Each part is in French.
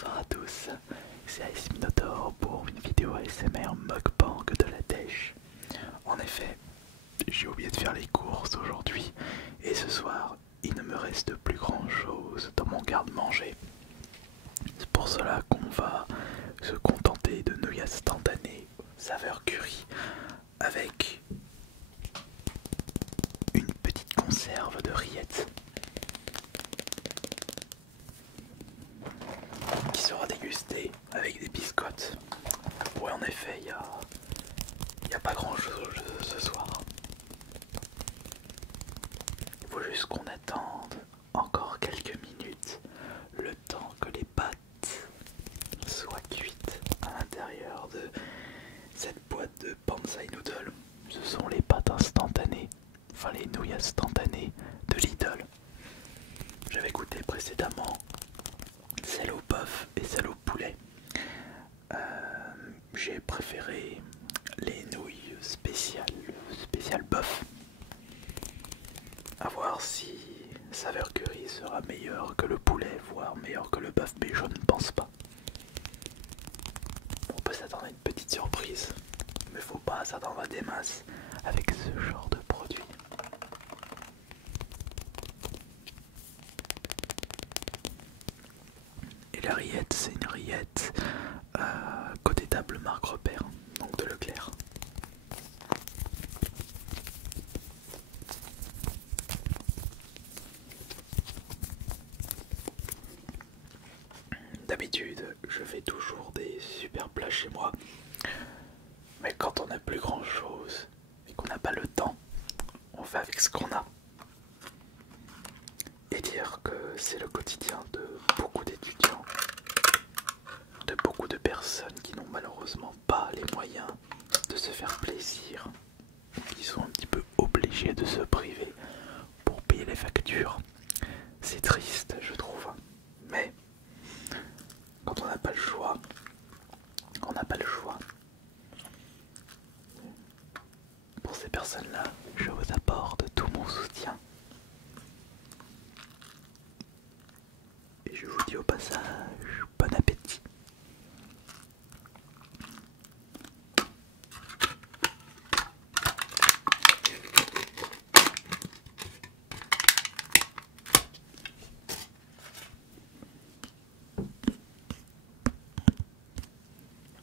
bonsoir à tous, c'est Ice Minotaur pour une vidéo ASMR mukbang de la dèche. En effet, j'ai oublié de faire les courses aujourd'hui et ce soir il ne me reste plus grand chose dans mon garde-manger. C'est pour cela qu'on va se contenter de nouilles instantanées saveur curry avec une petite conserve de rillettes qui sera dégustée avec des biscottes. Ouais, en effet, il y a pas grand chose ce soir. Il faut juste qu'on attende encore quelques minutes, le temps que les pâtes soient cuites à l'intérieur de cette boîte de Banzai Noodle. Ce sont les pâtes instantanées, enfin les nouilles instantanées de Lidl. J'avais goûté précédemment celle au bœuf et celle au poulet. J'ai préféré les nouilles spéciales bœuf. A voir si saveur curry sera meilleur que le poulet, voire meilleur que le bœuf, mais je ne pense pas. On peut s'attendre à une petite surprise, mais faut pas s'attendre à des masses avec ce genre de produit. Et la rillette, c'est une rillette côté table marque repère, donc de Leclerc. D'habitude, je fais toujours des super plats chez moi, mais quand on n'a plus grand chose et qu'on n'a pas le temps, on fait avec ce qu'on a. Et dire que c'est le quotidien de beaucoup d'étudiants, de beaucoup de personnes qui n'ont malheureusement pas les moyens de se faire plaisir, qui sont un petit peu obligés de se priver pour payer les factures. C'est triste, je trouve, mais quand on n'a pas le choix, on n'a pas le choix. Pour ces personnes-là, je vous apporte tout mon soutien. Et je vous dis au passage, bon appétit.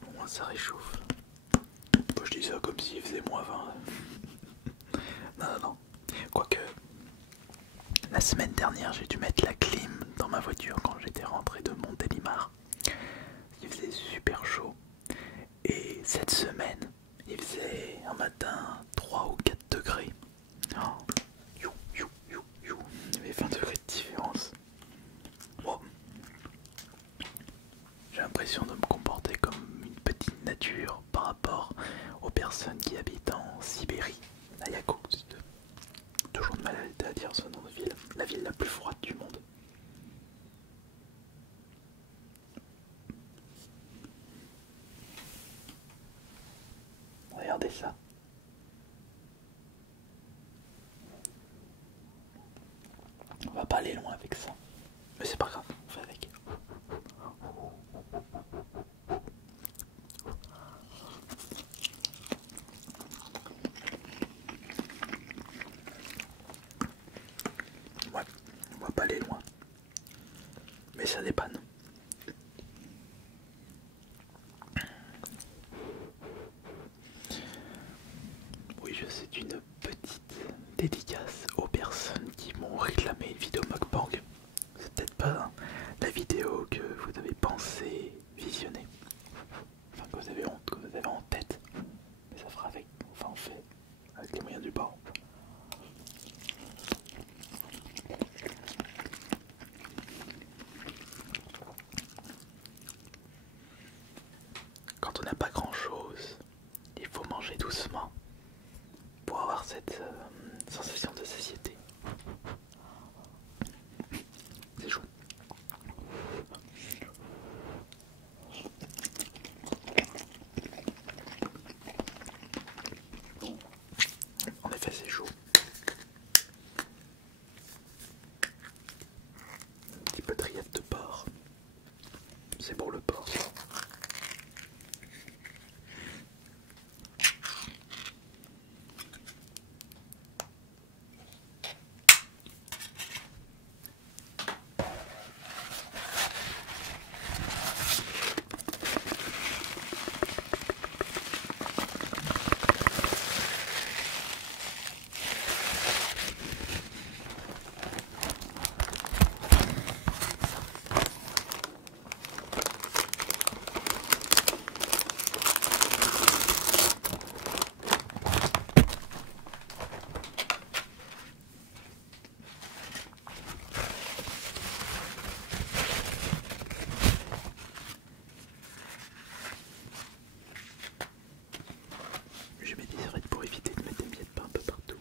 Au moins ça réchauffe. Bon, je dis ça comme s'il faisait -20. Non. Quoique, la semaine dernière, j'ai dû mettre la clim dans ma voiture quand j'étais rentré de Montélimar. Il faisait super chaud. Et cette semaine, il faisait un matin 3 ou 4 degrés. Oh, il y avait 20 degrés de différence. Bon. J'ai l'impression de me comporter comme une petite nature par rapport aux personnes qui habitent en Sibérie, à Yakoutsk. Toujours de mal à dire ce nom de ville, la ville la plus froide du monde. Regardez ça. On va pas aller loin avec ça. Mais c'est pas grave, on fait avec. Ouais, on va pas aller loin. Mais ça dépanne. Oui, c'est une petite dédicace aux personnes qui m'ont réclamé une vidéo mukbang. C'est peut-être pas la vidéo que vous avez pensé visionner, enfin que vous avez en tête, mais ça fera avec, enfin on fait avec les moyens du bord. c'est pour le porc. Je mets des arêtes pour éviter de mettre des miettes de pain un peu partout.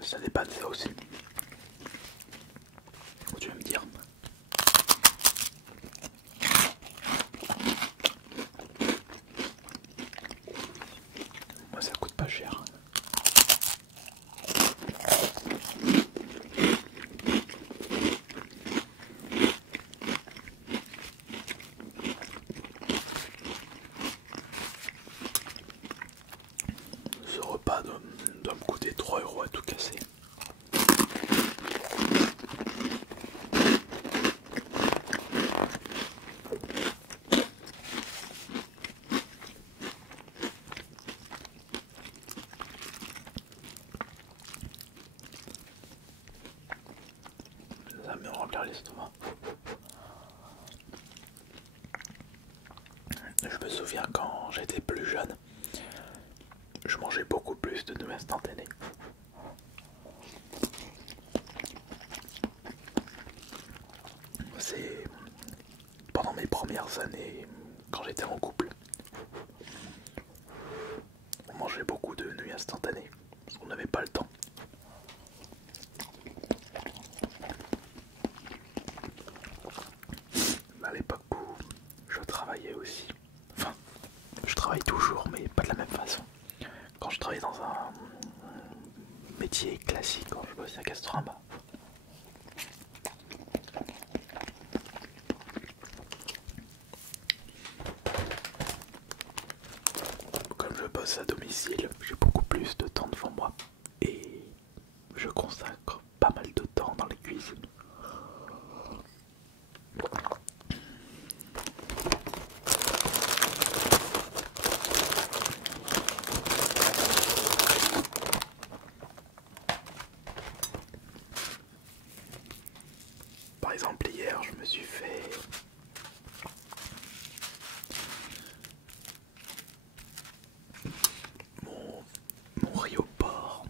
Ça dépanne ça aussi. Tu vas me dire. Moi ça coûte pas cher. Ce repas doit me coûter 3 € à tout casser. Ça me remplir l'estomac. Je me souviens quand j'étais plus jeune, je mangeais beaucoup plus de nouilles instantanées. C'est pendant mes premières années, quand j'étais en couple, on mangeait beaucoup de nouilles instantanées, parce qu'on n'avait pas le temps. À l'époque où je travaillais aussi, enfin, je travaille toujours, mais pas de la même façon. Quand je travaillais dans un métier classique, quand je bossais à Castorama, comme je bosse à domicile, j'ai beaucoup plus de temps devant moi et je consacre pas mal de temps dans les cuisines. Par exemple, hier, je me suis fait mon riz au porc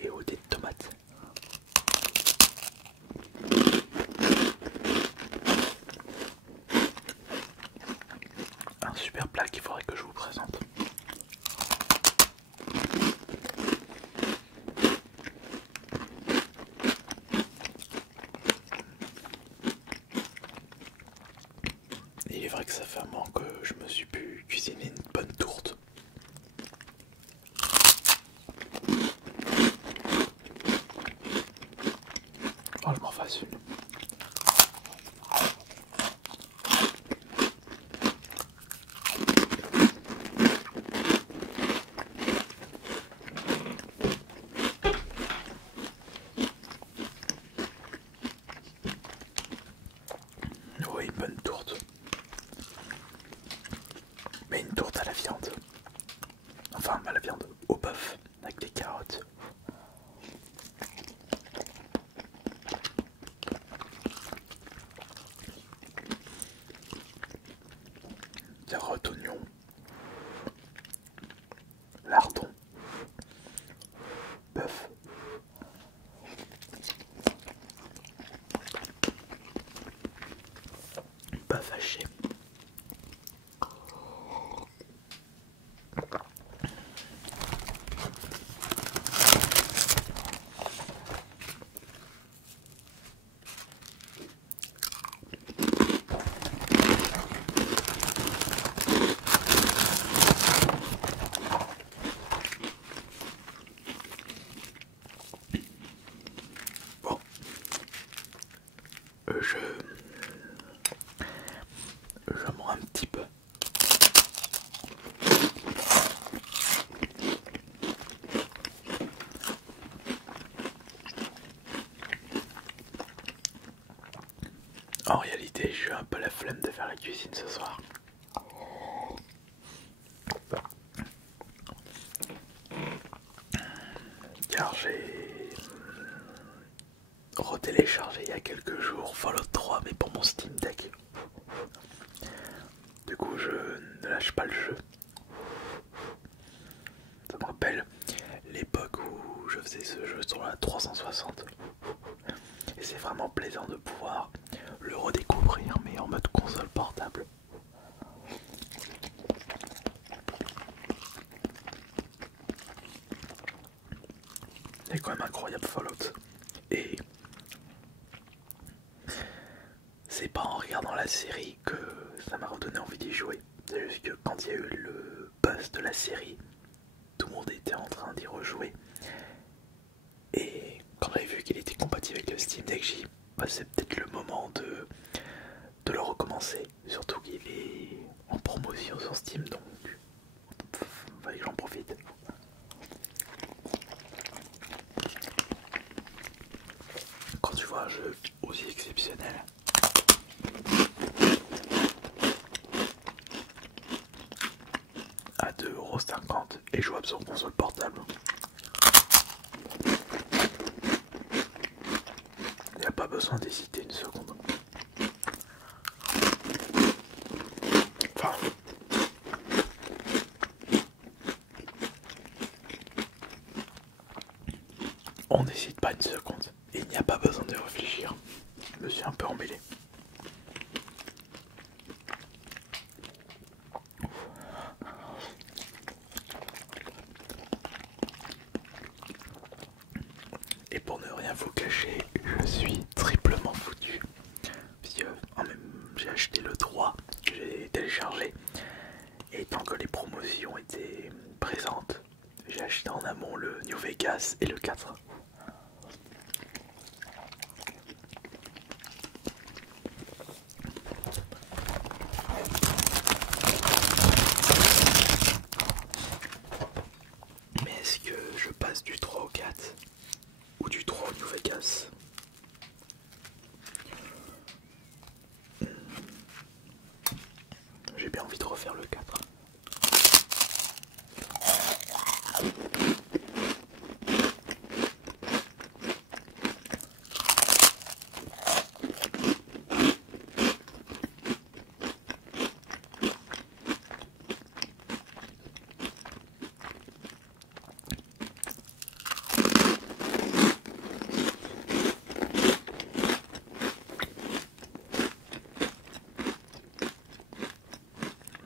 et au dés de tomates. Un super plat qu'il faudrait que je vous présente. Il est vrai que ça fait un moment que je me suis pu cuisiner une bonne tourte. Oh, je m'en fasse une. Oui, une bonne tourte. Mais une tourte à la viande. Enfin, à la viande, au bœuf, avec des carottes. Carottes, oignons, lardons, bœuf. Bœuf haché. En réalité, j'ai un peu la flemme de faire la cuisine ce soir. Car j'ai retéléchargé il y a quelques jours Fallout 3 mais pour mon Steam Deck. Du coup je ne lâche pas le jeu. Ça me rappelle l'époque où je faisais ce jeu sur la 360. Et c'est vraiment plaisant de pouvoir le redécouvrir mais en mode console portable. C'est quand même incroyable Fallout. Et c'est pas en regardant la série que ça m'a redonné envie d'y jouer. C'est juste que quand il y a eu le buzz de la série, tout le monde était en train d'y rejouer. Et quand j'avais vu qu'il était compatible avec le Steam Deck, j'ai dit bah, c'est peut-être le moment de le recommencer. Surtout qu'il est en promotion sur Steam, donc fallait que j'en profite. Quand tu vois un jeu aussi exceptionnel, à 2,50€ et jouable sur console portable, il n'y a pas besoin d'hésiter une seconde. Enfin, on n'hésite pas une seconde et il n'y a pas besoin de réfléchir. Je me suis un peu emmêlé. Et pour ne rien vous cacher, je suis triplement foutu. Parce que j'ai acheté le 3, j'ai téléchargé. Et tant que les promotions étaient présentes, j'ai acheté en amont le New Vegas et le 4. Mais est-ce que je passe du 3 au 4 ou du 3 au New Vegas? J'ai bien envie de refaire le 4.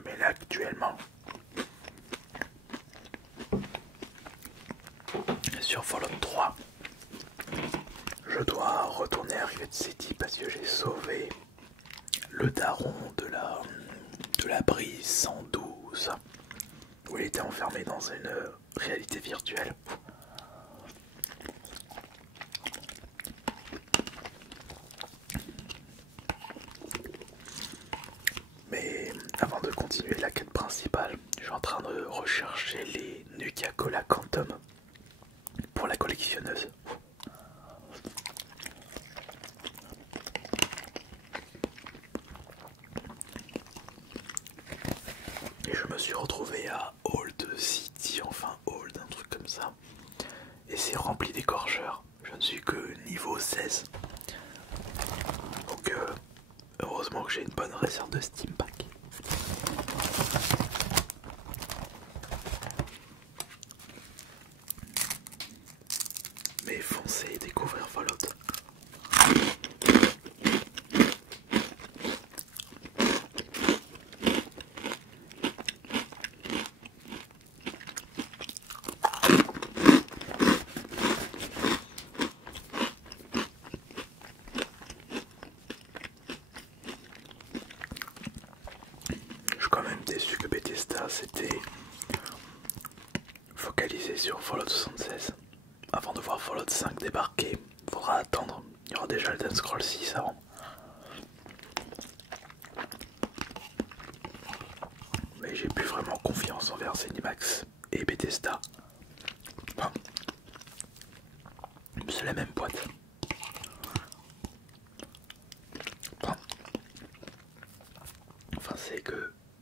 Mais là actuellement, sur Fallout 3, je dois retourner à Rivet City parce que j'ai sauvé le daron de la brise 112 où il était enfermé dans une réalité virtuelle. Mais avant de continuer la quête principale, je suis en train de rechercher les Nuka-Cola Quantum pour la collectionneuse. Et je me suis retrouvé à Old City, enfin Old, un truc comme ça. Et c'est rempli d'écorcheurs. Je ne suis que niveau 16. Donc heureusement que j'ai une bonne réserve de Steam Pack. Mais foncez découvrir Fallout. Je suis quand même déçu que Bethesda s'était focalisé sur Fallout 76. Avant de voir Fallout 5 débarquer, faudra attendre. Il y aura déjà Elder Scrolls 6 avant. Mais j'ai plus vraiment confiance envers Zenimax et Bethesda. Enfin, c'est la même boîte. Enfin,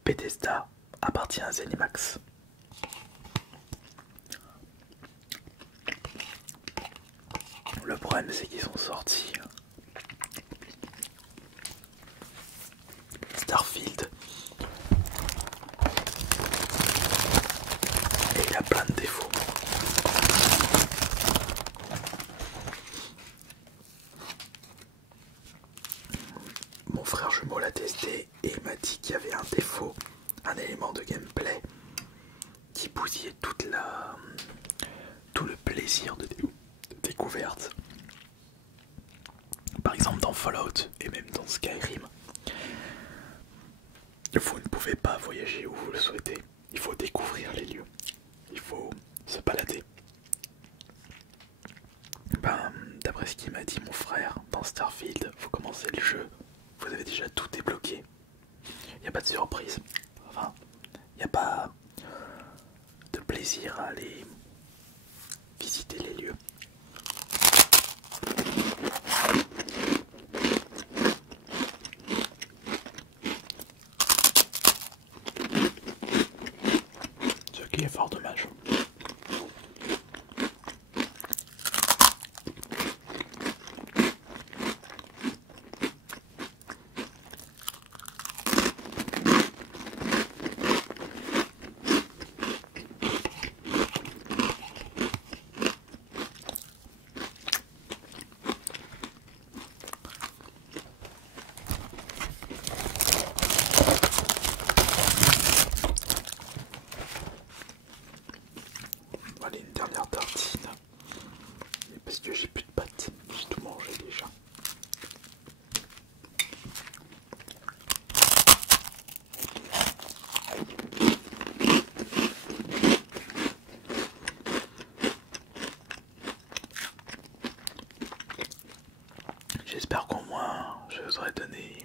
Bethesda appartient à Zenimax. Le problème c'est qu'ils ont sorti Starfield et il a plein de défauts. Mon frère jumeau l'a testé et il m'a dit qu'il y avait un défaut, un élément de gameplay qui bousillait tout le plaisir de découverte. Par exemple dans Fallout et même dans Skyrim, vous ne pouvez pas voyager où vous le souhaitez. Il faut découvrir les lieux. Il faut se balader. D'après ce qu'il m'a dit mon frère, dans Starfield, vous commencez le jeu, vous avez déjà tout débloqué. Il n'y a pas de surprise. Enfin, il n'y a pas de plaisir à aller visiter les lieux. Ce qui est fort dommage. Allez, une dernière tartine. Parce que j'ai plus de pâtes, j'ai tout mangé déjà. J'espère qu'au moins je vous aurais donné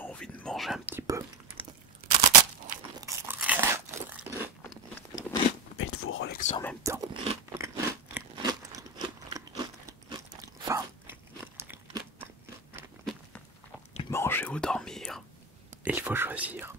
envie de manger un petit peu. Et de vous relaxer en même temps. Enfin, manger ou dormir, il faut choisir.